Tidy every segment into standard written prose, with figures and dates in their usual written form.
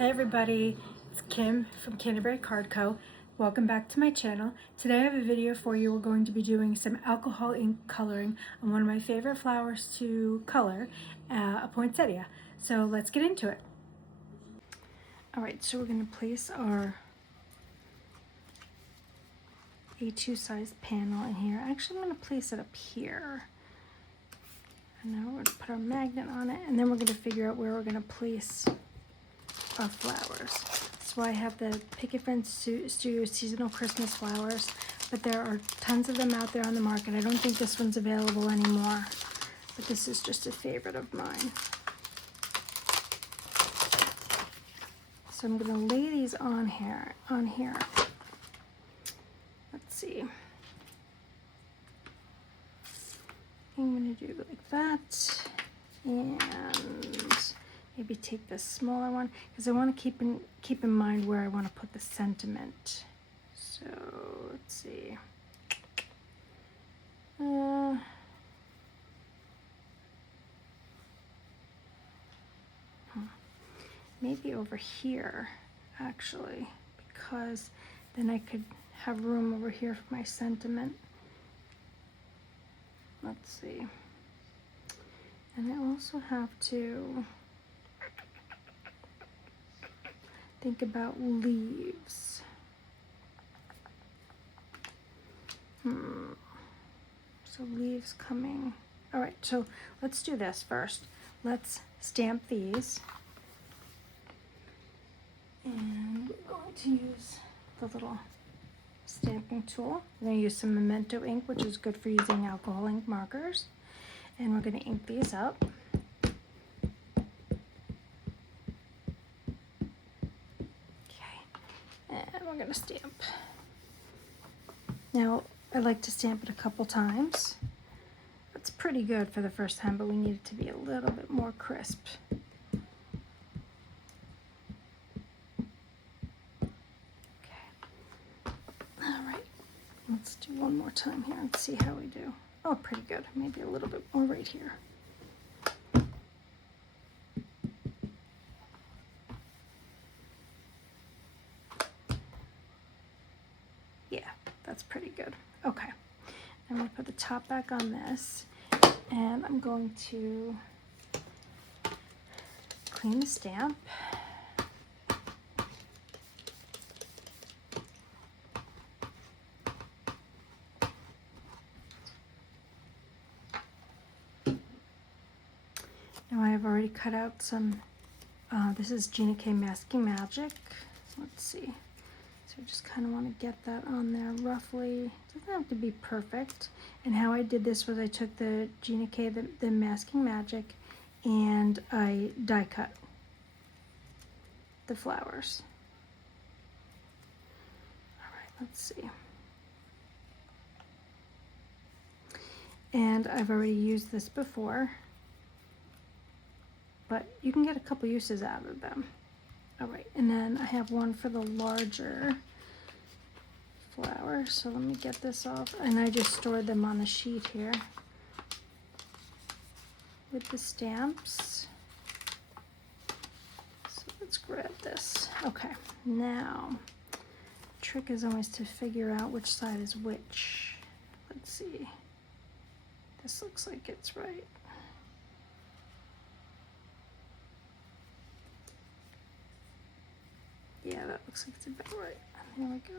Hi everybody, it's Kim from Canterbury Card Co. Welcome back to my channel. Today I have a video for you. We're going to be doing some alcohol ink coloring on one of my favorite flowers to color, a poinsettia. So let's get into it. Alright, so we're going to place our A2 sized panel in here. Actually, I'm going to place it up here. And now we're going to put our magnet on it, and then we're going to figure out where we're going to place our flowers. So I have the Picket Fence Studio Seasonal Christmas Flowers, but there are tons of them out there on the market. I don't think this one's available anymore, but this is just a favorite of mine. So I'm going to lay these on here. Let's see. I'm going to do like that, and maybe take this smaller one because I want to keep in mind where I want to put the sentiment. So let's see. Maybe over here, actually, because then I could have room over here for my sentiment. Let's see. And I also have to think about leaves. So leaves coming. All right, so let's do this first. Let's stamp these. And we're going to use the little stamping tool. I'm going to use some Memento ink, which is good for using alcohol ink markers. And we're going to ink these up. And we're going to stamp. Now, I like to stamp it a couple times. It's pretty good for the first time, but we need it to be a little bit more crisp. Okay. All right. Let's do one more time here and see how we do. Oh, pretty good. Maybe a little bit more right here. Yeah, that's pretty good. Okay, I'm going to put the top back on this, and I'm going to clean the stamp. Now I have already cut out some, this is Gina K Masking Magic. Let's see. So I just kind of want to get that on there roughly. It doesn't have to be perfect. And how I did this was I took the Gina K, the Masking Magic, and I die cut the flowers. All right, let's see. And I've already used this before, but you can get a couple uses out of them. All right, and then I have one for the larger flower, so let me get this off. And I just stored them on the sheet here with the stamps. So let's grab this. Okay, now, the trick is always to figure out which side is which. Let's see. This looks like it's right. Yeah, that looks like it's about right. There we go.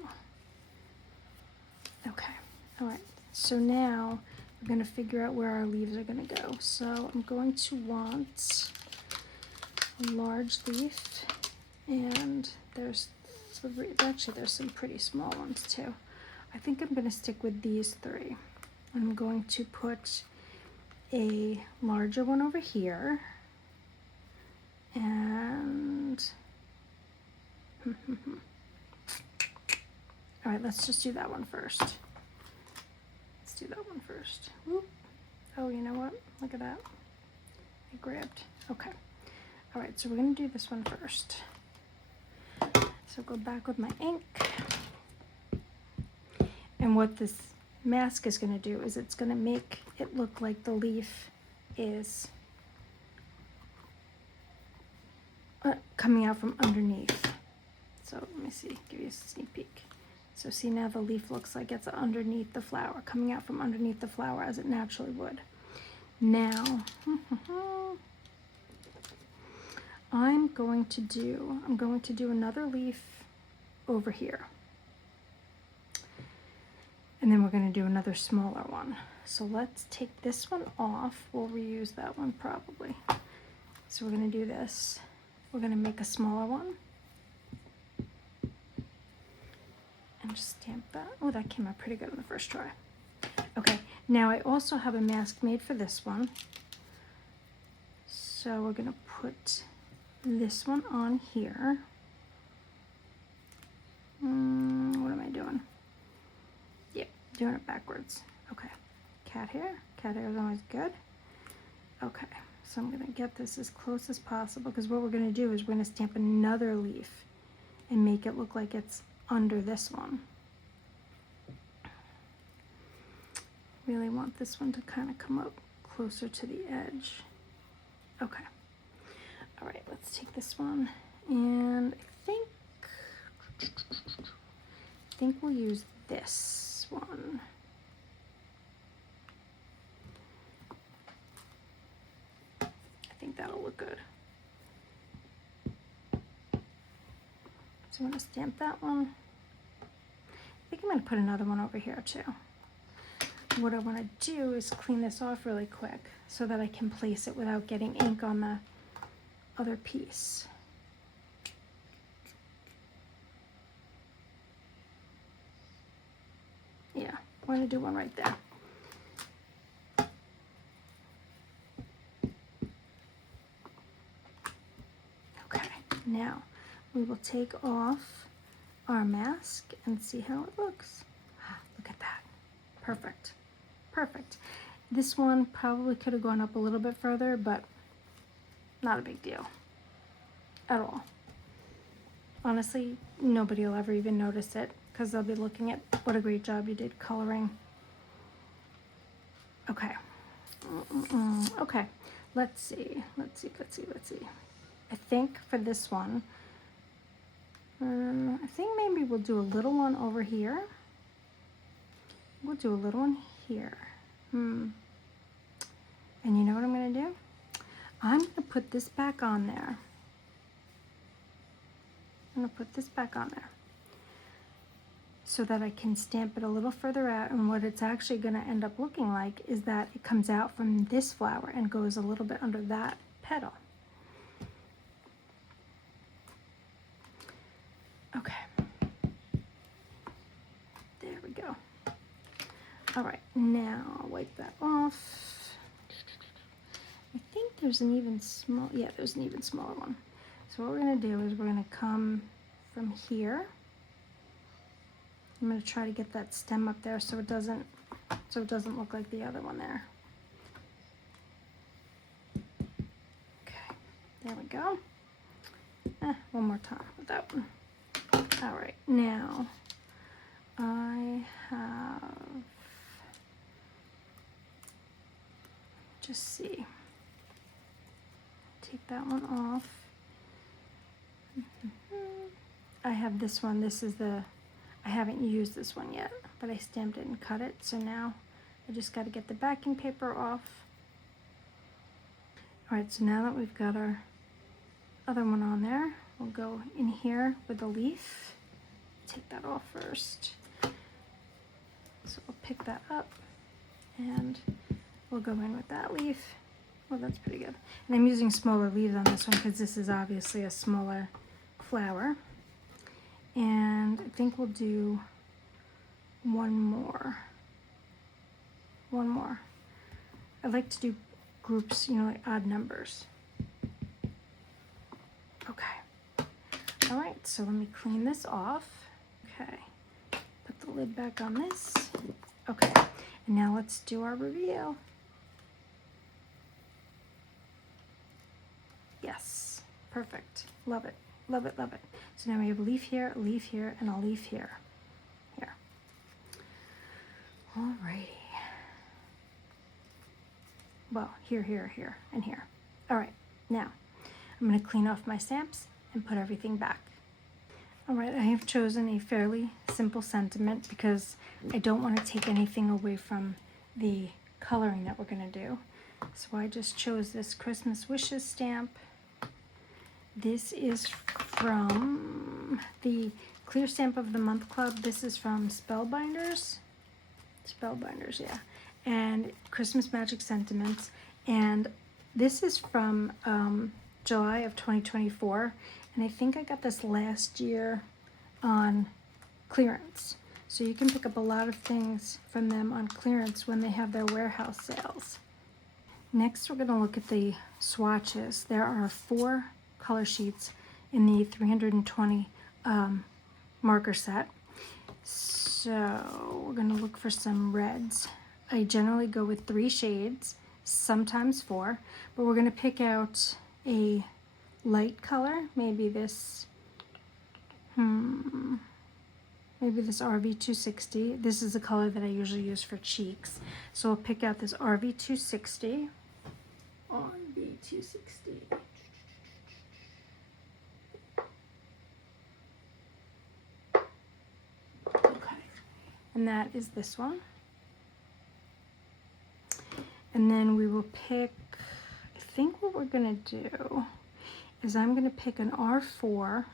Okay, all right. So now we're going to figure out where our leaves are going to go. So I'm going to want a large leaf, and there's some pretty small ones too. I think I'm going to stick with these three. I'm going to put a larger one over here, and all right, let's just do that one first. Let's do that one first. Whoop. Oh, you know what? Look at that. I grabbed. Okay. All right, so we're going to do this one first. So go back with my ink. And what this mask is going to do is it's going to make it look like the leaf is coming out from underneath. So let me see, give you a sneak peek. So see, now the leaf looks like it's underneath the flower, coming out from underneath the flower as it naturally would. Now, I'm going to do another leaf over here. And then we're going to do another smaller one. So let's take this one off. We'll reuse that one probably. So we're going to do this. We're going to make a smaller one. And just stamp that. Oh, that came out pretty good on the first try. Okay, now I also have a mask made for this one. So we're going to put this one on here. What am I doing? Yeah, doing it backwards. Okay, cat hair. Cat hair is always good. Okay, so I'm going to get this as close as possible because what we're going to do is we're going to stamp another leaf and make it look like it's under this one. Really want this one to kind of come up closer to the edge. Okay. All right, let's take this one, and I think we'll use this one. I think that'll look good. So I'm going to stamp that one. I think I'm going to put another one over here too. What I want to do is clean this off really quick so that I can place it without getting ink on the other piece. Yeah, we're going to do one right there. Okay, now we will take off our mask and see how it looks. Look at that. Perfect. Perfect. This one probably could have gone up a little bit further, but not a big deal at all. Honestly, nobody will ever even notice it because they'll be looking at what a great job you did coloring. Okay. Okay. Let's see. I think for this one, I think maybe we'll do a little one over here. We'll do a little one here. And you know what I'm going to do? I'm going to put this back on there. I'm going to put this back on there so that I can stamp it a little further out, and what it's actually going to end up looking like is that it comes out from this flower and goes a little bit under that petal. Okay. There we go. All right, now I'll wipe that off. I think there's an even small, yeah, there's an even smaller one. So what we're gonna do is we're gonna come from here. I'm gonna try to get that stem up there so it doesn't look like the other one there. Okay, there we go. One more time with that one. All right, now I have, just see, take that one off. I have this one. This is the, I haven't used this one yet, but I stamped it and cut it. So now I just got to get the backing paper off. All right, so now that we've got our other one on there, we'll go in here with the leaf. Take that off first. So we'll pick that up and we'll go in with that leaf. Well, that's pretty good. And I'm using smaller leaves on this one because this is obviously a smaller flower. And I think we'll do one more. One more. I like to do groups, you know, like odd numbers. Okay. All right, so let me clean this off. Okay. Put the lid back on this. Okay. And now let's do our reveal. Yes. Perfect. Love it. Love it, love it. So now we have a leaf here, and a leaf here. Here. Alrighty. Well, here, and here. All right. Now, I'm going to clean off my stamps and put everything back. All right, I have chosen a fairly simple sentiment because I don't want to take anything away from the coloring that we're going to do. So I just chose this Christmas Wishes stamp. This is from the Clear Stamp of the Month Club. This is from Spellbinders. Spellbinders, yeah. And Christmas Magic Sentiments. And this is from July of 2024. And I think I got this last year on clearance. So you can pick up a lot of things from them on clearance when they have their warehouse sales. Next, we're going to look at the swatches. There are 4 color sheets in the 320 marker set. So we're going to look for some reds. I generally go with 3 shades, sometimes 4, but we're going to pick out a light color, maybe this RV260. This is the color that I usually use for cheeks. So I'll pick out this RV260. RV260. Okay. And that is this one. And then we will pick, I think what we're going to do is I'm going to pick an R4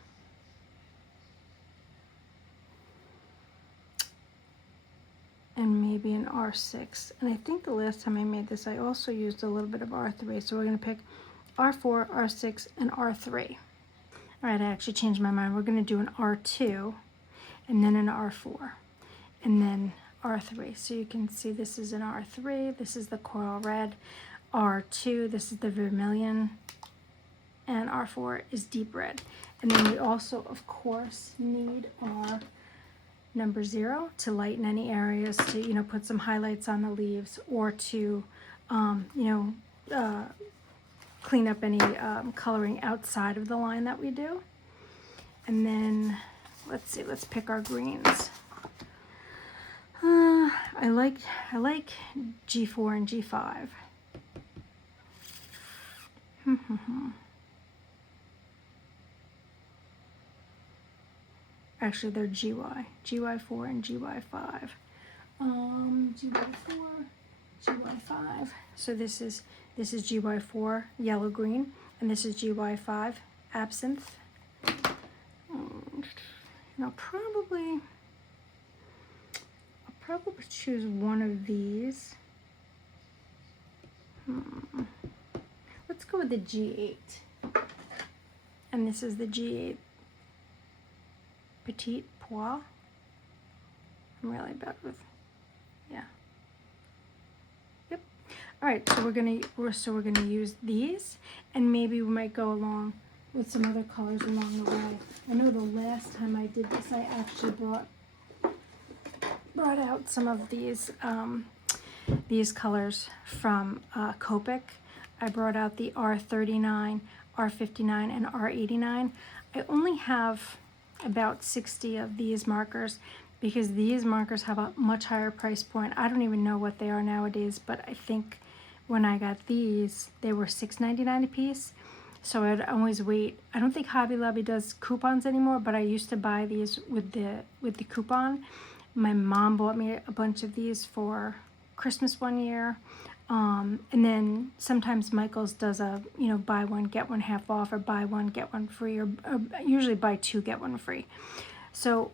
and maybe an R6. And I think the last time I made this, I also used a little bit of R3. So we're going to pick R4, R6, and R3. All right, I actually changed my mind. We're going to do an R2 and then an R4 and then R3. So you can see this is an R3, this is the coral red, R2, this is the vermilion, and R4 is deep red. And then we also, of course, need our number 0 to lighten any areas, to, put some highlights on the leaves, or to, clean up any coloring outside of the line that we do. And then, let's see, let's pick our greens. I like G4 and G5. Actually, they're GY4 and GY5. GY4, GY5. So this is GY4 yellow green, and this is GY5 absinthe. I'll probably choose one of these. Let's go with the G8. And this is the G8 Petite Pois. I'm really bad with, yeah. Yep. All right, so we're gonna use these, and maybe we might go along with some other colors along the way. I know the last time I did this, I actually brought out some of these colors from Copic. I brought out the R39, R59, and R89. I only have about 60 of these markers because these markers have a much higher price point. I don't even know what they are nowadays, but I think when I got these, they were $6.99 a piece. So I'd always wait. I don't think Hobby Lobby does coupons anymore, but I used to buy these with the coupon. My mom bought me a bunch of these for Christmas one year. And then sometimes Michael's does a, buy one, get one half off, or buy one, get one free, or usually buy 2, get one free. So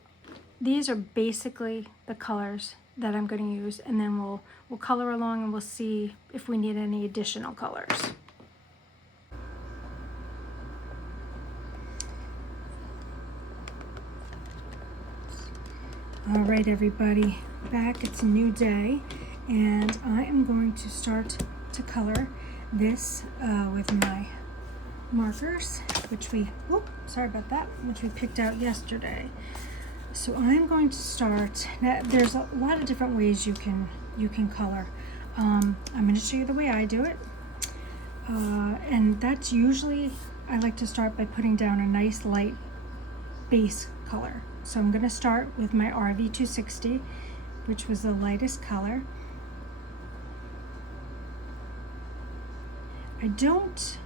these are basically the colors that I'm going to use, and then we'll color along and we'll see if we need any additional colors. All right, everybody, back. It's a new day, and I am going to start to color this with my markers, which we picked out yesterday. So I'm going to start. Now, there's a lot of different ways you can color. I'm going to show you the way I do it, and that's usually, I like to start by putting down a nice light base color. So I'm going to start with my RV260, which was the lightest color. I don't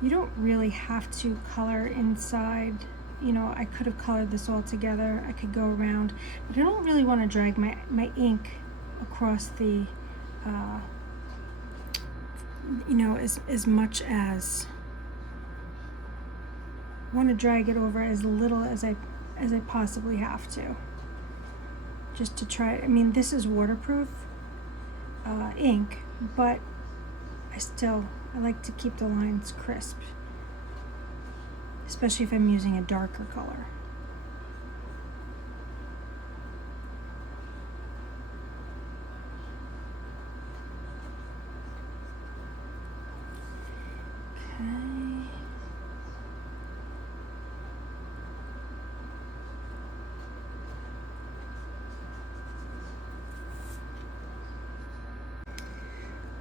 You don't really have to color inside. You know, I could have colored this all together. I could go around, but I don't really want to drag my ink across the, you know, as much as, I want to drag it over as little as I possibly have to. Just to try, I mean, this is waterproof ink, but I like to keep the lines crisp, especially if I'm using a darker color. Okay.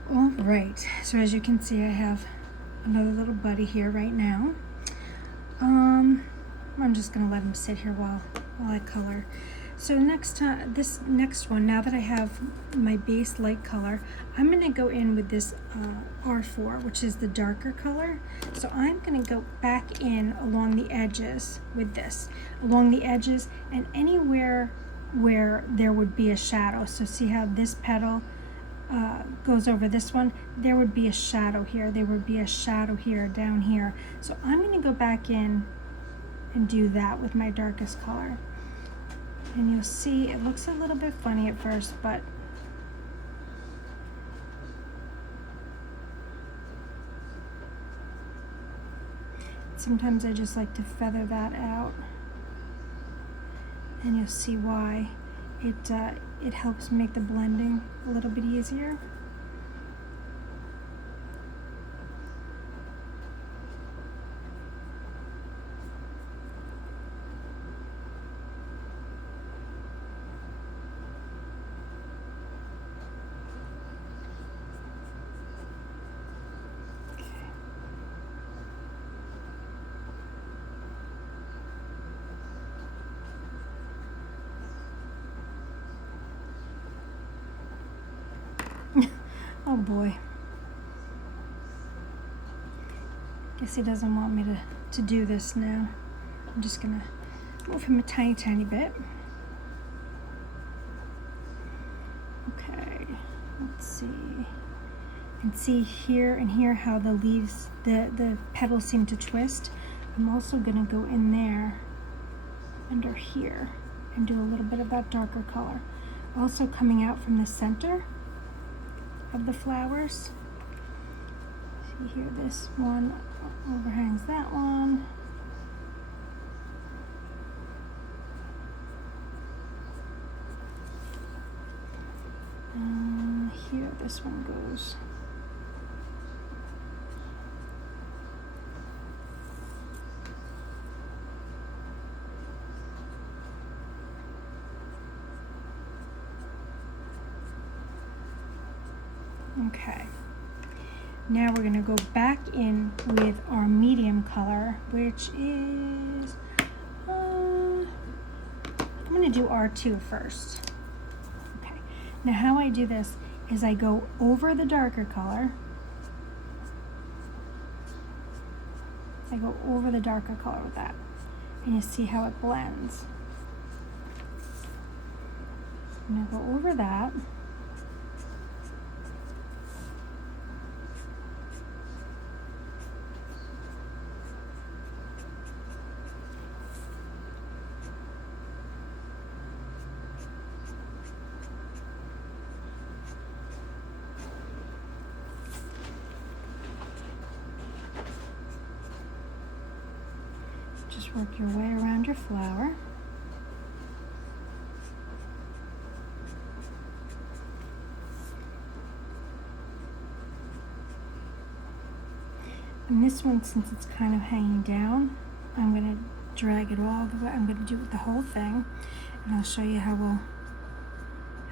All right, so as you can see, I have another little buddy here right now. I'm just gonna let him sit here while I color. So this next one, now that I have my base light color, I'm gonna go in with this R4, which is the darker color. So I'm gonna go back in along the edges with this, along the edges and anywhere where there would be a shadow. So see how this petal goes over this one, there would be a shadow here, there would be a shadow here, down here. So I'm going to go back in and do that with my darkest color. And you'll see it looks a little bit funny at first, but sometimes I just like to feather that out. And you'll see why. It helps make the blending a little bit easier. Oh boy. Guess he doesn't want me to do this now. I'm just gonna move him a tiny bit. Okay, let's see. You can see here and here how the leaves, the petals seem to twist. I'm also gonna go in there under here and do a little bit of that darker color. Also coming out from the center of the flowers. See here, this one overhangs that one. Here this one goes. Okay, now we're going to go back in with our medium color, which is, I'm going to do R2 first. Okay, now how I do this is I go over the darker color. I go over the darker color with that, and you see how it blends. I'm going to go over that. Just work your way around your flower. And this one, since it's kind of hanging down, I'm going to drag it all the way. I'm going to do the whole thing, and I'll show you how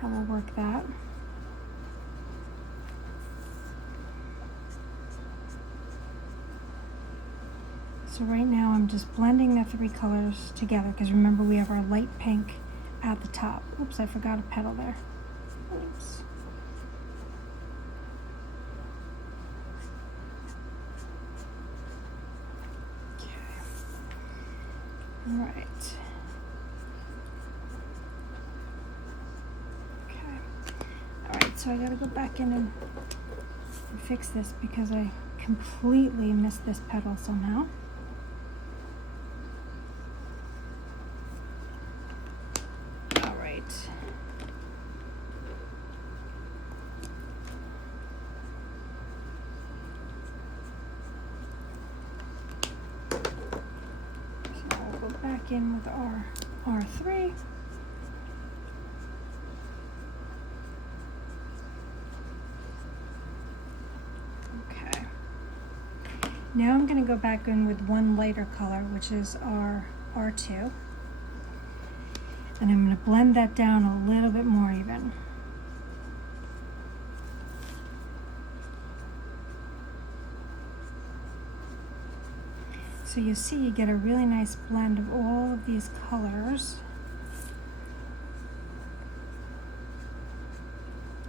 we'll work that. So right now I'm just blending the three colors together, because remember we have our light pink at the top. Oops, I forgot a petal there. Oops. All right. Okay. All right, so I gotta go back in and fix this because I completely missed this petal somehow. All right. So I'll go back in with our R3. Now I'm going to go back in with one lighter color, which is our R2. And I'm going to blend that down a little bit more even. So you see you get a really nice blend of all of these colors.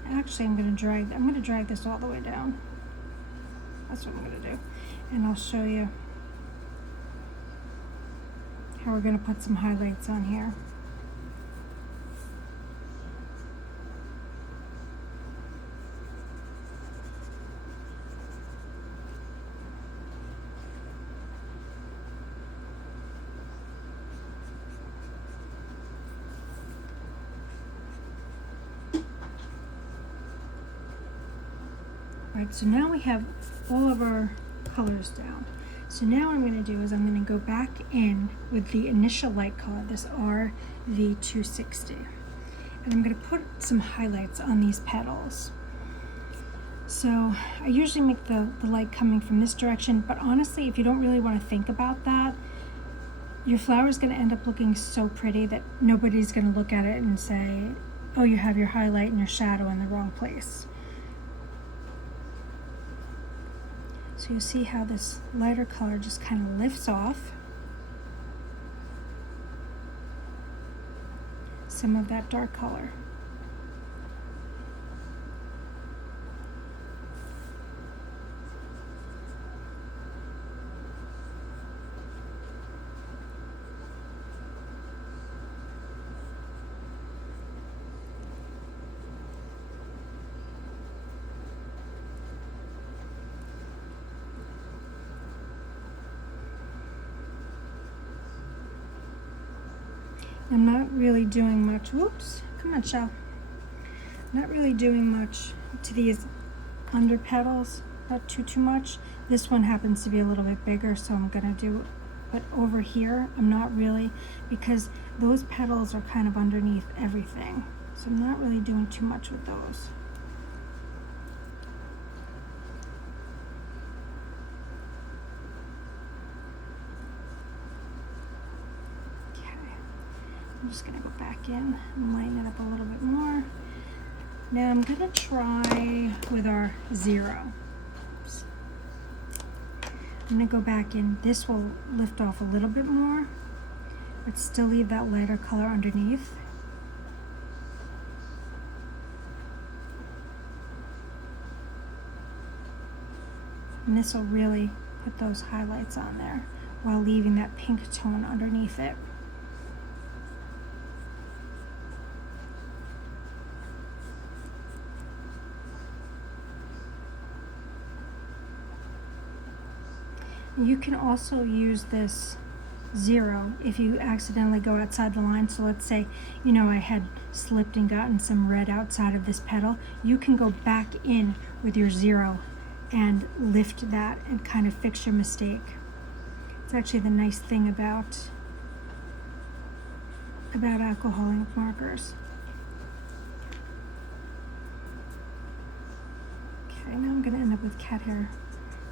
Actually, I'm going to drag this all the way down. That's what I'm going to do. And I'll show you how we're going to put some highlights on here. Right, so now we have all of our colors down. So now what I'm going to do is I'm going to go back in with the initial light color, this RV260. And I'm going to put some highlights on these petals. So I usually make the light coming from this direction, but honestly, if you don't really want to think about that, your flower is going to end up looking so pretty that nobody's going to look at it and say, oh, you have your highlight and your shadow in the wrong place. So you see how this lighter color just kind of lifts off some of that dark color. I'm not really doing much, whoops, come on, Shell. Not really doing much to these under petals, not too much. This one happens to be a little bit bigger, so I'm gonna do, but over here, I'm not really, because those petals are kind of underneath everything. So I'm not really doing too much with those. I'm just going to go back in and lighten it up a little bit more. Now I'm going to try with our 0. Oops. I'm going to go back in. This will lift off a little bit more, but still leave that lighter color underneath. And this will really put those highlights on there while leaving that pink tone underneath it. You can also use this 0 if you accidentally go outside the line. So let's say, you know, I had slipped and gotten some red outside of this petal. You can go back in with your 0 and lift that and kind of fix your mistake. It's actually the nice thing about alcohol ink markers. Okay, now I'm going to end up with cat hair.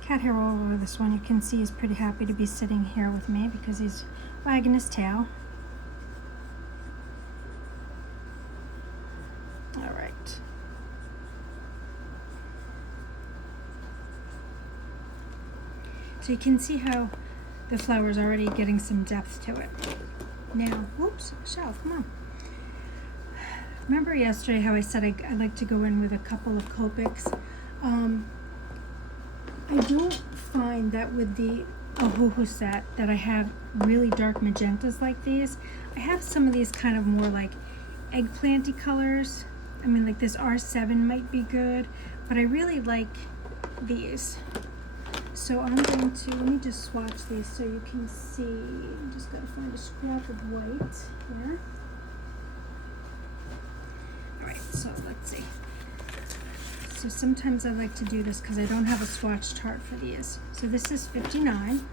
Cat hair all over this one. You can see he's pretty happy to be sitting here with me because he's wagging his tail. All right. So you can see how the flower is already getting some depth to it. Now, whoops, Shell, come on. Remember yesterday how I said I like to go in with a couple of Copics? I don't find that with the Ohuhu set that I have really dark magentas like these. I have some of these kind of more like eggplanty colors. I mean, like this R7 might be good, but I really like these. So I'm going to, let me just swatch these so you can see. I'm just going to find a scrap of white here. All right, so let's see. So sometimes I like to do this because I don't have a swatch chart for these. So this is 59.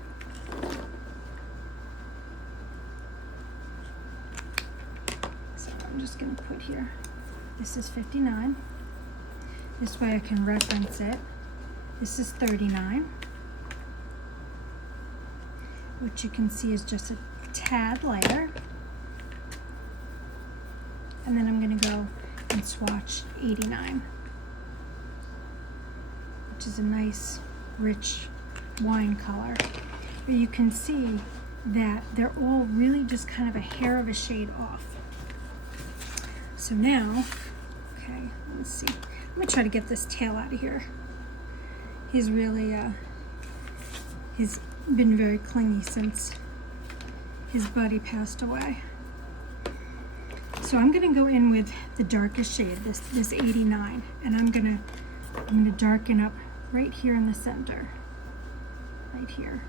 So I'm just going to put here, this is 59. This way I can reference it. This is 39, which you can see is just a tad lighter. And then I'm going to go and swatch 89. Which is a nice, rich wine color. But you can see that they're all really just kind of a hair of a shade off. So now, okay, let's see. I'm gonna try to get this tail out of here. He's really, he's been very clingy since his buddy passed away. So I'm gonna go in with the darkest shade, this 89, and I'm gonna darken up right here in the center, right here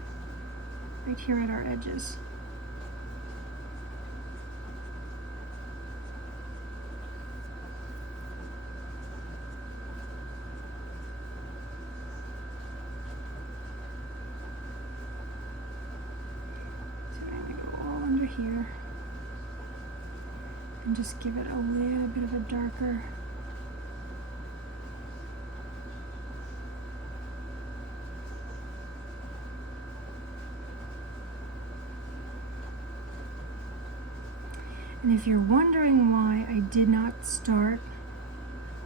at our edges. So I'm gonna go all under here and just give it a little bit of a darker. And if you're wondering why I did not start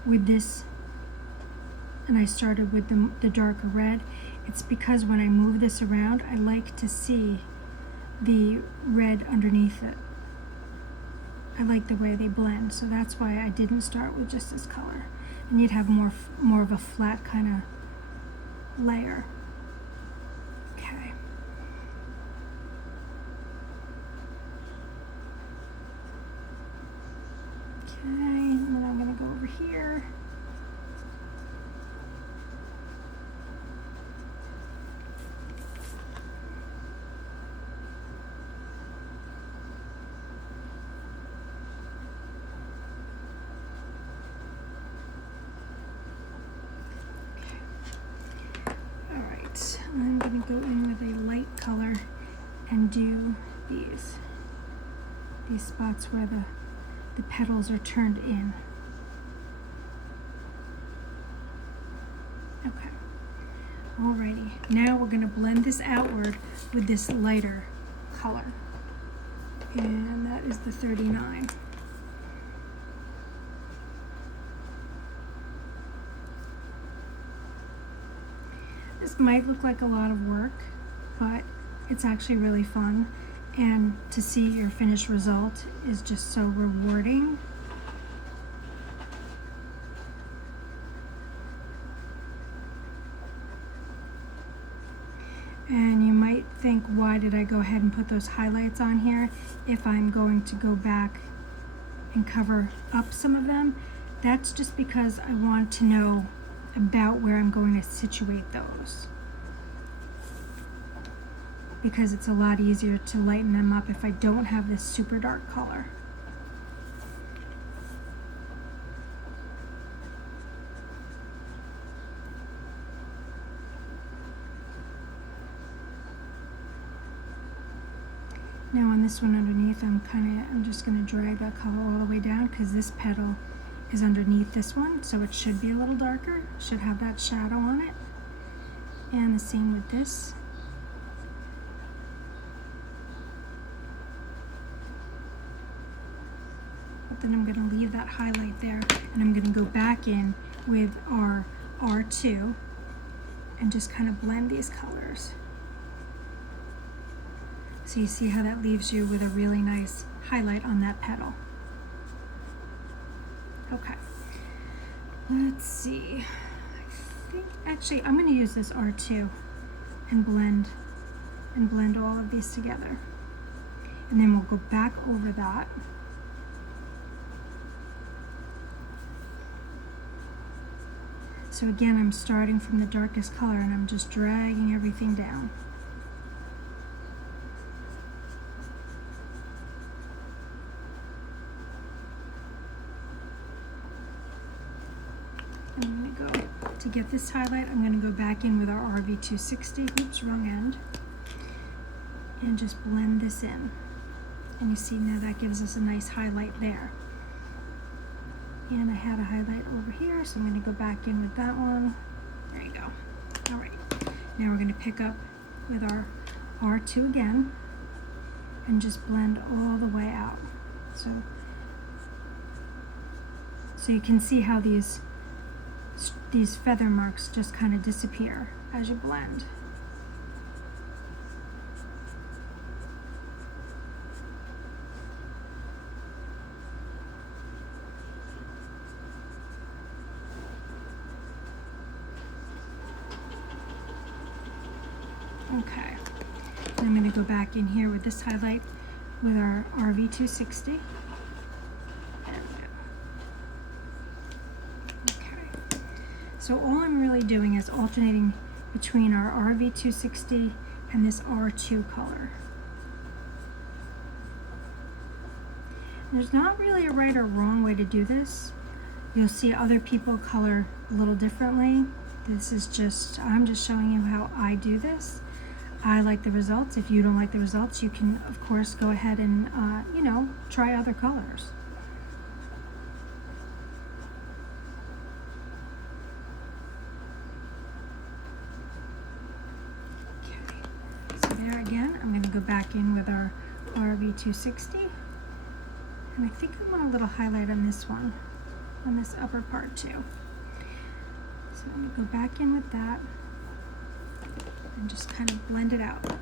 with this and I started with the darker red, it's because when I move this around, I like to see the red underneath it. I like the way they blend, so that's why I didn't start with just this color. And you'd have more of a flat kind of layer. Okay. Okay, and then I'm going to go over here. All right, I'm going to go in with a light color and do these spots where the petals are turned in. Okay. Alrighty. Now we're going to blend this outward with this lighter color. And that is the 39. This might look like a lot of work, but it's actually really fun. And to see your finished result is just so rewarding. And you might think, why did I go ahead and put those highlights on here if I'm going to go back and cover up some of them? That's just because I want to know about where I'm going to situate those, because it's a lot easier to lighten them up if I don't have this super dark color. Now on this one underneath, I'm just going to drag that color all the way down because this petal is underneath this one, so it should be a little darker, should have that shadow on it. And the same with this. But then I'm going to leave that highlight there, and I'm going to go back in with our R2 and just kind of blend these colors. So you see how that leaves you with a really nice highlight on that petal. Okay, let's see. I think, actually, I'm going to use this R2 and blend and blend all of these together. And then we'll go back over that. So again, I'm starting from the darkest color and I'm just dragging everything down. I'm going to go, to get this highlight, I'm going to go back in with our RV260, oops, wrong end, and just blend this in. And you see now that gives us a nice highlight there. And I had a highlight over here, so I'm going to go back in with that one. There you go. All right. Now we're going to pick up with our R2 again and just blend all the way out. So you can see how these feather marks just kind of disappear as you blend. Okay, I'm going to go back in here with this highlight with our RV260. Okay, so all I'm really doing is alternating between our RV260 and this R2 color. There's not really a right or wrong way to do this. You'll see other people color a little differently. This is just, I'm just showing you how I do this. I like the results. If you don't like the results, you can, of course, go ahead and, you know, try other colors. Okay, so there again, I'm going to go back in with our RV260. And I think I want a little highlight on this one, on this upper part too. So I'm going to go back in with that and just kind of blend it out. I'm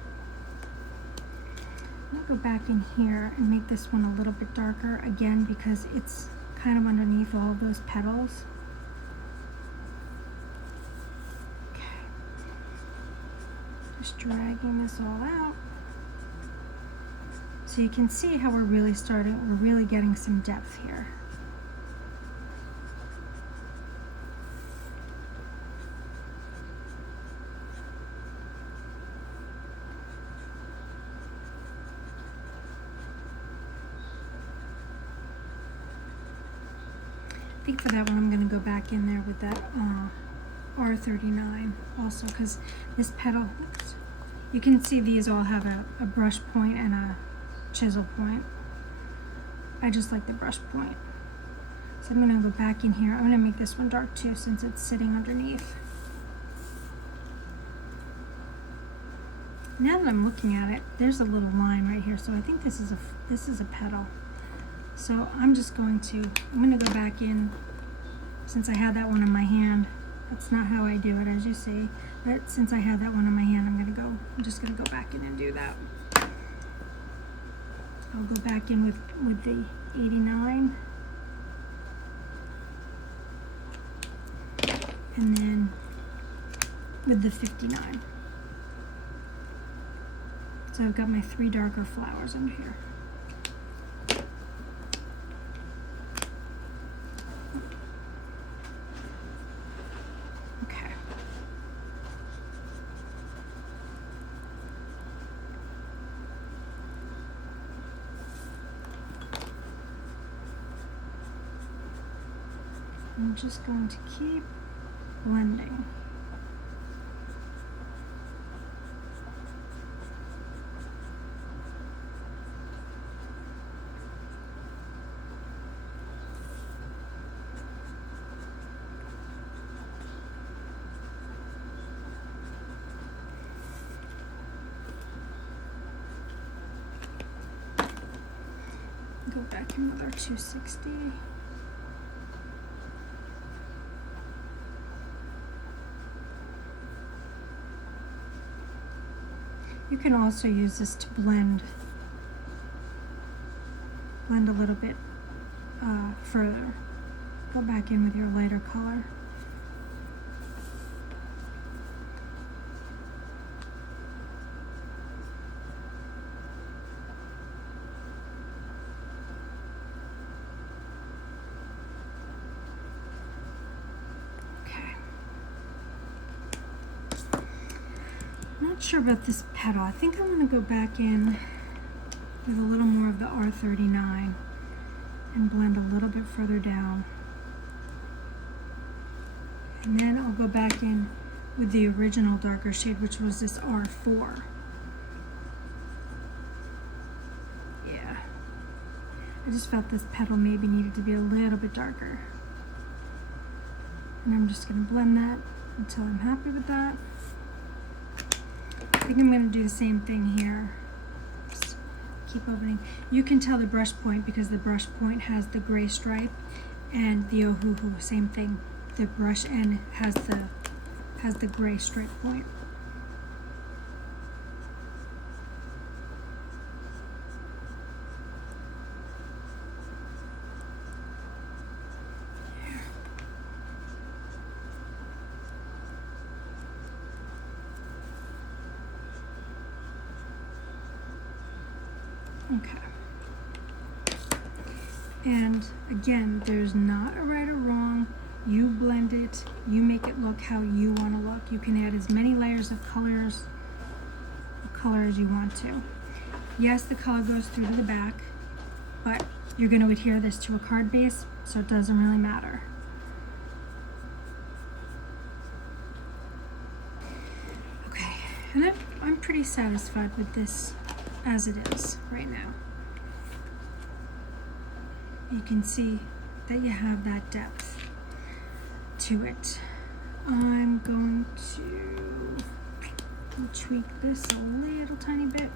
going to go back in here and make this one a little bit darker again because it's kind of underneath all of those petals. Okay. Just dragging this all out. So you can see how we're really getting some depth here. I think for that one I'm going to go back in there with that R39 also, because this petal, oops, you can see these all have a brush point and a chisel point. I just like the brush point. So I'm going to go back in here. I'm going to make this one dark too since it's sitting underneath. Now that I'm looking at it, there's a little line right here, so I think this is a petal. So I'm going to go back in, since I had that one in my hand. That's not how I do it, as you see. But since I had that one in my hand, I'm just gonna go back in and do that. I'll go back in with the 89. And then with the 59. So I've got my 3 darker flowers under here. I'm just going to keep blending. Go back in with our 260. You can also use this to blend a little bit further. Go back in with your lighter color. not sure about this petal. I think I'm going to go back in with a little more of the R39 and blend a little bit further down. And then I'll go back in with the original darker shade, which was this R4. Yeah. I just felt this petal maybe needed to be a little bit darker. And I'm just going to blend that until I'm happy with that. I think I'm going to do the same thing here. Just keep opening. You can tell the brush point because the brush point has the gray stripe, and the Ohuhu, same thing. The brush end has the gray stripe point. Okay. And again, there's not a right or wrong. You blend it, you make it look how you want to look. You can add as many layers of color as you want to. Yes, the color goes through to the back, but you're going to adhere this to a card base, so it doesn't really matter. Okay, and I'm pretty satisfied with this as it is right now. You can see that you have that depth to it. I'm going to tweak this a little tiny bit.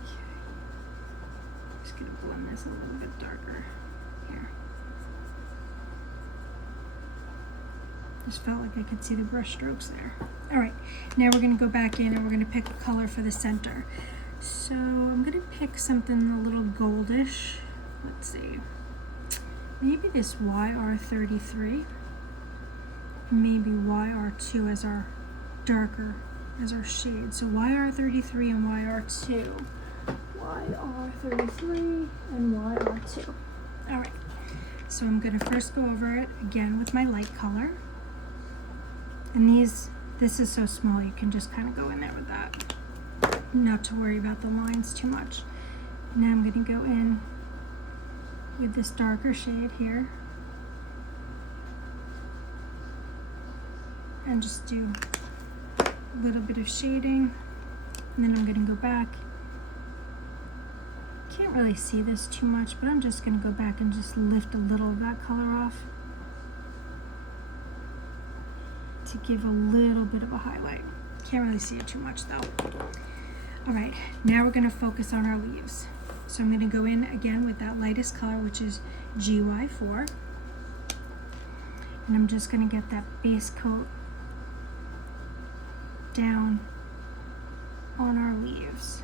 Okay. Just gonna blend this a little bit darker here. Just felt like I could see the brush strokes there. All right, now we're gonna go back in and we're gonna pick a color for the center. So I'm gonna pick something a little goldish. Let's see, maybe this YR33, maybe YR2 as our darker, as our shade. So YR33 and YR2, YR33 and YR2. All right, so I'm gonna first go over it again with my light color. And this is so small, you can just kind of go in there with that. Not to worry about the lines too much. Now I'm gonna go in with this darker shade here and just do a little bit of shading, and then I'm going to go back. Can't really see this too much, but I'm just going to go back and just lift a little of that color off to give a little bit of a highlight. Can't really see it too much though. All right, now we're going to focus on our leaves. So I'm going to go in again with that lightest color, which is GY4. And I'm just going to get that base coat down on our leaves.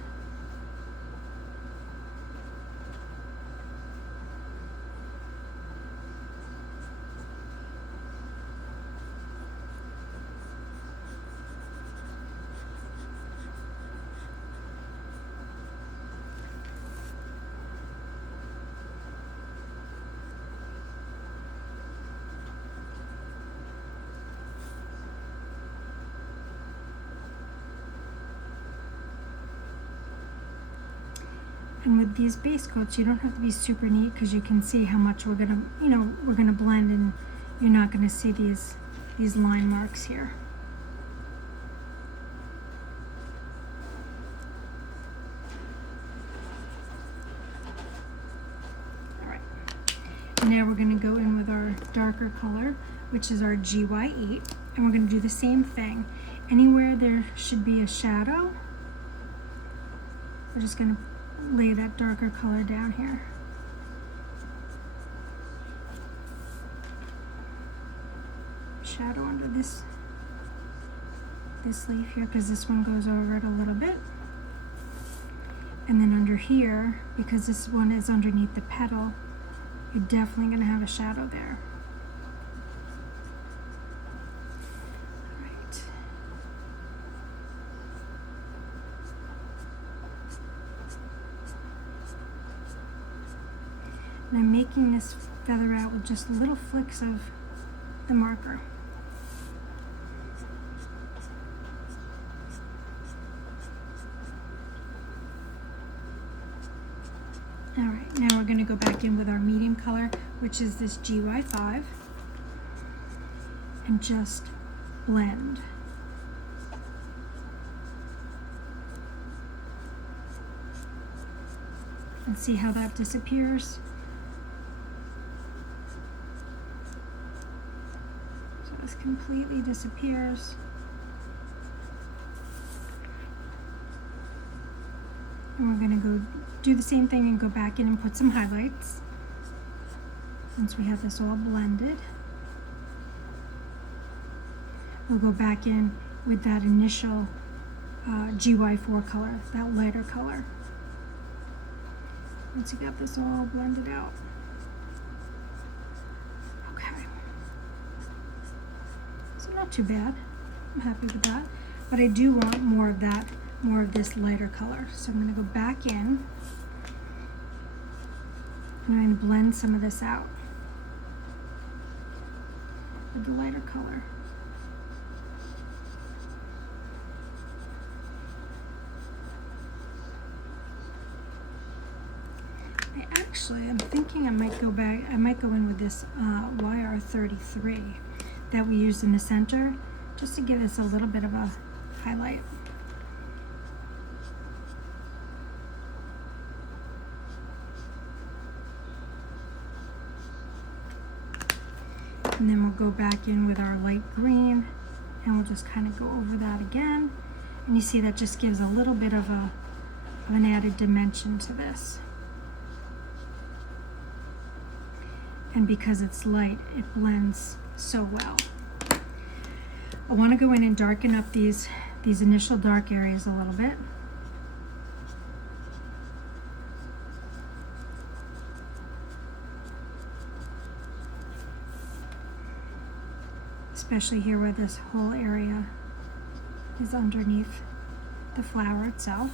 And with these base coats, you don't have to be super neat because you can see how much we're gonna, we're gonna blend, and you're not gonna see these line marks here. All right. Now we're gonna go in with our darker color, which is our GY8, and we're gonna do the same thing. Anywhere there should be a shadow, we're just gonna lay that darker color down here. Shadow under this leaf here, because this one goes over it a little bit. And then under here, because this one is underneath the petal, you're definitely going to have a shadow there. And I'm making this feather out with just little flicks of the marker. All right, now we're going to go back in with our medium color, which is this GY5, and just blend. And see how that disappears. So this completely disappears. And we're going to go do the same thing and go back in and put some highlights once we have this all blended. We'll go back in with that initial GY4 color, that lighter color. Once you got this all blended out. Okay. So not too bad. I'm happy with that. But I do want more of that, more of this lighter color. So I'm going to go back in and I'm going to blend some of this out with the lighter color. I'm thinking I might go in with this YR33 that we used in the center, just to give us a little bit of a highlight. And then we'll go back in with our light green, and we'll just kind of go over that again. And you see that just gives a little bit of an added dimension to this. And because it's light, it blends so well. I want to go in and darken up these initial dark areas a little bit. Especially here where this whole area is underneath the flower itself.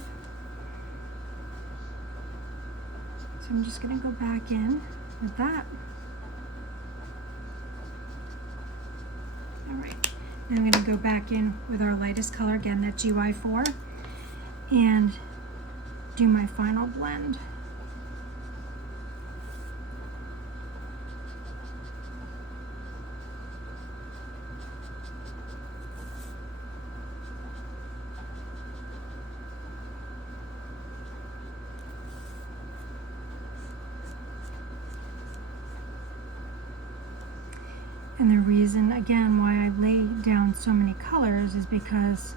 So I'm just going to go back in with that. All right, now I'm going to go back in with our lightest color again, that GY4, and do my final blend. And the reason, again, why I lay down so many colors is because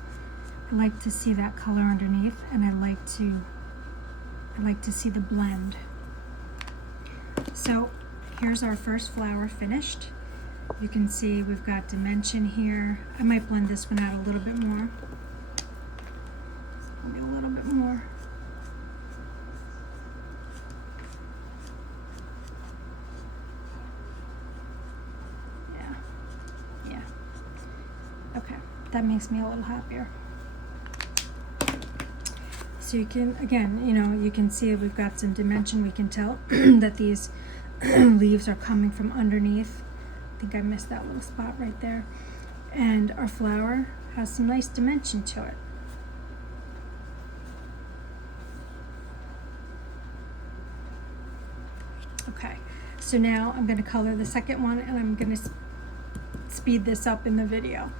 I like to see that color underneath, and I like to see the blend. So here's our first flower finished. You can see we've got dimension here. I might blend this one out a little bit more. Maybe a little bit more. Okay, that makes me a little happier. So you can, again, you can see we've got some dimension. We can tell that these leaves are coming from underneath. I think I missed that little spot right there. And our flower has some nice dimension to it. Okay, so now I'm going to color the second one, and I'm going to speed this up in the video.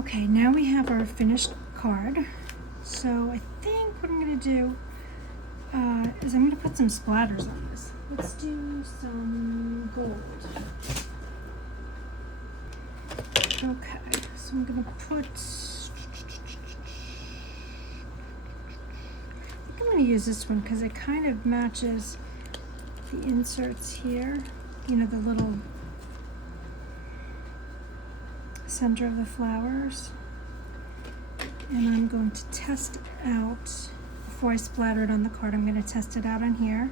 Okay, now we have our finished card. So I think what I'm gonna do is I'm gonna put some splatters on this. Let's do some gold. Okay, so I'm gonna put, I think I'm gonna use this one because it kind of matches the inserts here. You know, the little center of the flowers. And I'm going to test it out, before I splatter it on the card, I'm gonna test it out on here.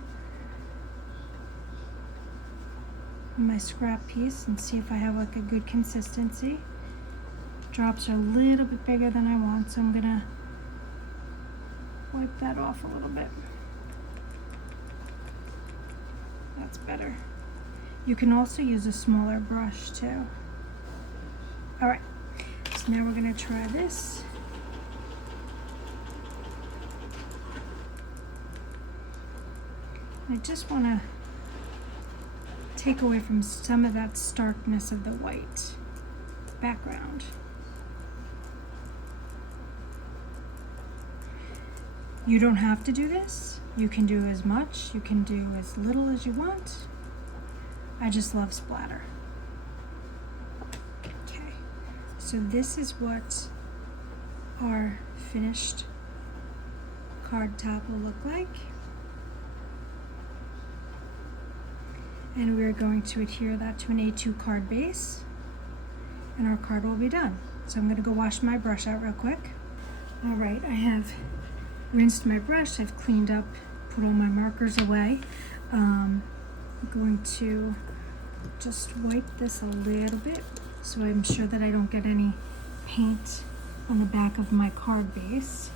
My scrap piece and see if I have like a good consistency. Drops are a little bit bigger than I want, so I'm gonna wipe that off a little bit. That's better. You can also use a smaller brush too. All right, so now we're gonna try this. I just wanna take away from some of that starkness of the white background. You don't have to do this. You can do as much, you can do as little as you want. I just love splatter. Okay, so this is what our finished card top will look like. And we're going to adhere that to an A2 card base, and our card will be done. So I'm going to go wash my brush out real quick. All right, I have rinsed my brush, I've cleaned up, put all my markers away. I'm going to just wipe this a little bit so I'm sure that I don't get any paint on the back of my card base,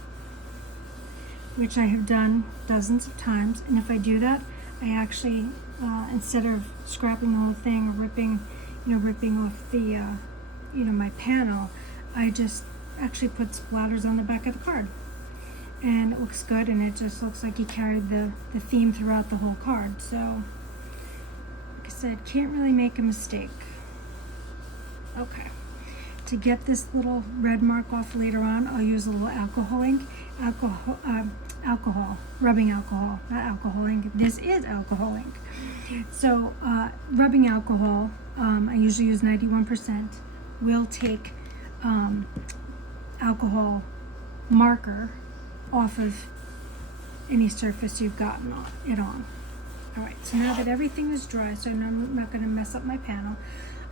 which I have done dozens of times. And if I do that, I actually instead of scrapping the whole thing or ripping off the my panel, I just actually put splatters on the back of the card, and it looks good, and it just looks like you carried the theme throughout the whole card. So like I said, can't really make a mistake. Okay, to get this little red mark off later on, I'll use a little alcohol ink. Rubbing alcohol, not alcohol ink. This is alcohol ink. So rubbing alcohol, I usually use 91%. Will take alcohol marker off of any surface you've gotten it on. All right, so now that everything is dry, so I'm not going to mess up my panel,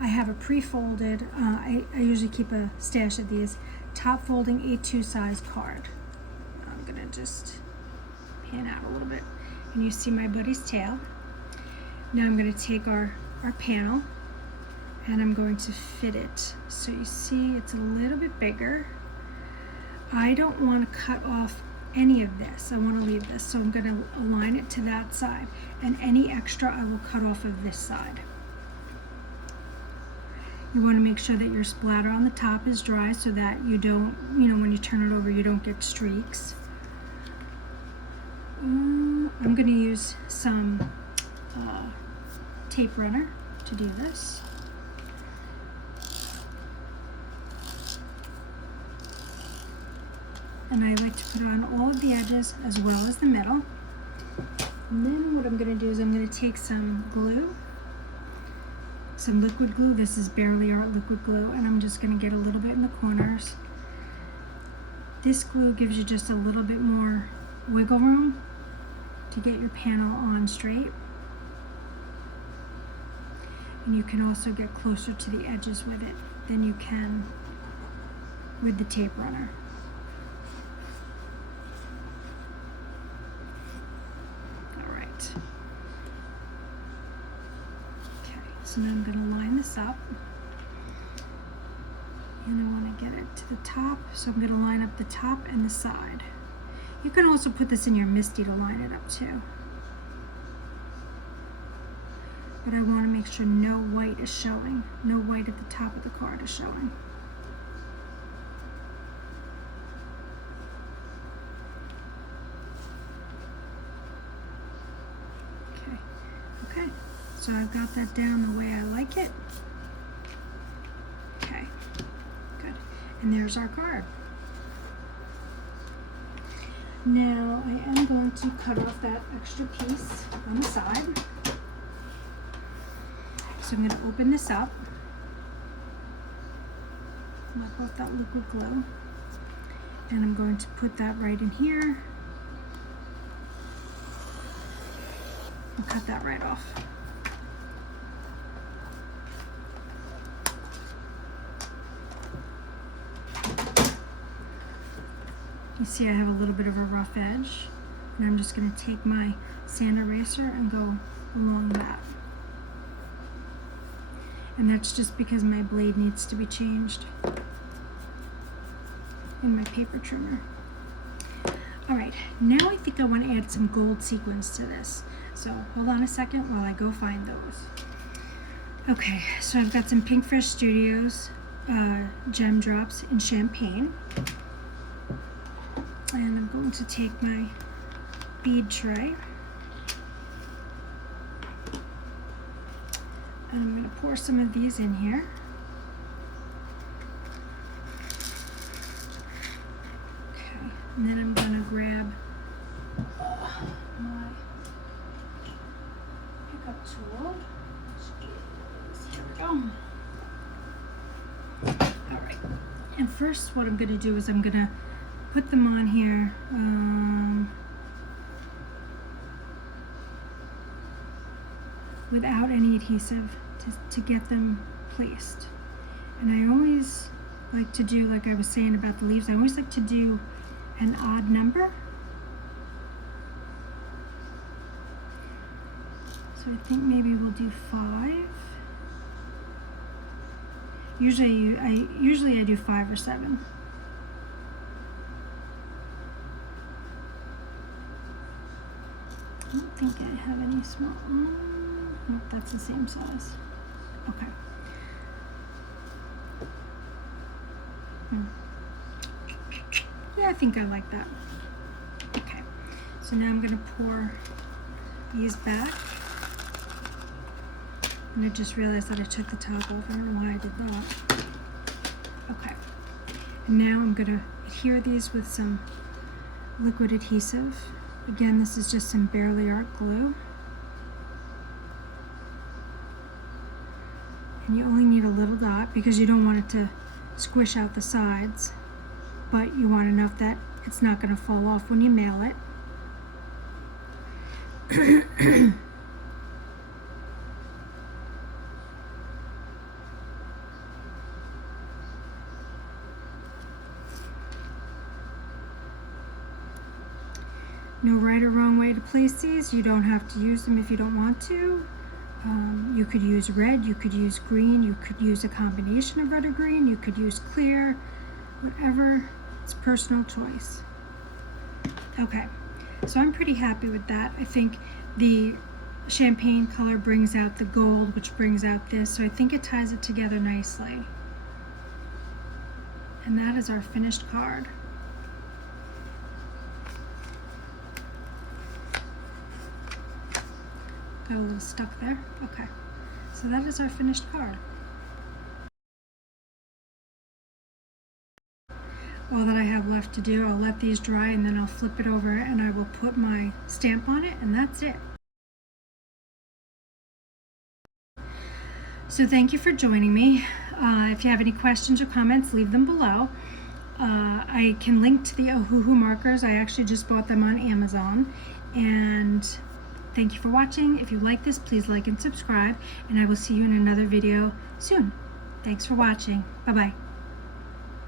I have a pre-folded, I usually keep a stash of these, top folding A2 size card. I'm going to just pan out a little bit, and you see my buddy's tail. Now I'm going to take our panel, and I'm going to fit it. So you see it's a little bit bigger. I don't want to cut off any of this. I want to leave this. So I'm going to align it to that side, and any extra I will cut off of this side. You want to make sure that your splatter on the top is dry so that you don't, when you turn it over, you don't get streaks. I'm going to use some tape runner to do this. And I like to put it on all of the edges as well as the middle. And then what I'm going to do is I'm going to take some glue, some liquid glue. This is Barely Art liquid glue, and I'm just going to get a little bit in the corners. This glue gives you just a little bit more wiggle room to get your panel on straight. And you can also get closer to the edges with it than you can with the tape runner. All right. Okay, so now I'm going to line this up. And I want to get it to the top, so I'm going to line up the top and the side. You can also put this in your MISTI to line it up too. But I want to make sure no white is showing. No white at the top of the card is showing. Okay, so I've got that down the way I like it. Okay, good. And there's our card. Now I am going to cut off that extra piece on the side. So I'm going to open this up. Knock off that liquid glue. And I'm going to put that right in here. I'll cut that right off. You see I have a little bit of a rough edge, and I'm just going to take my sand eraser and go along that. And that's just because my blade needs to be changed in my paper trimmer. All right, now I think I want to add some gold sequins to this. So hold on a second while I go find those. Okay, so I've got some Pinkfish Studios gem drops in champagne. And I'm going to take my bead tray. And I'm going to pour some of these in here. Okay, and then I'm going to grab my pickup tool. Here we go. All right, and first what I'm going to do is I'm going to put them on here without any adhesive to get them placed. And I always like to do, like I was saying about the leaves, I always like to do an odd number. So I think maybe we'll do 5. Usually I do 5 or 7. I don't think I have any small. Nope, that's the same size. Okay. Yeah, I think I like that. Okay. So now I'm going to pour these back. And I just realized that I took the top off. I don't know why I did that. Okay. And now I'm going to adhere these with some liquid adhesive. Again, this is just some Bearly Art glue. And you only need a little dot because you don't want it to squish out the sides, but you want enough that it's not going to fall off when you mail it. No right or wrong way to place these. You don't have to use them if you don't want to. You could use red, you could use green, you could use a combination of red or green, you could use clear, whatever. It's personal choice. Okay, so I'm pretty happy with that. I think the champagne color brings out the gold, which brings out this, so I think it ties it together nicely. And that is our finished card. Got a little stuck there. Okay, so that is our finished card. All that I have left to do, I'll let these dry and then I'll flip it over and I will put my stamp on it, and that's it. So thank you for joining me. If you have any questions or comments, leave them below. I can link to the Ohuhu markers. I actually just bought them on Amazon. And thank you for watching. If you like this, please like and subscribe, and I will see you in another video soon. Thanks for watching. Bye-bye.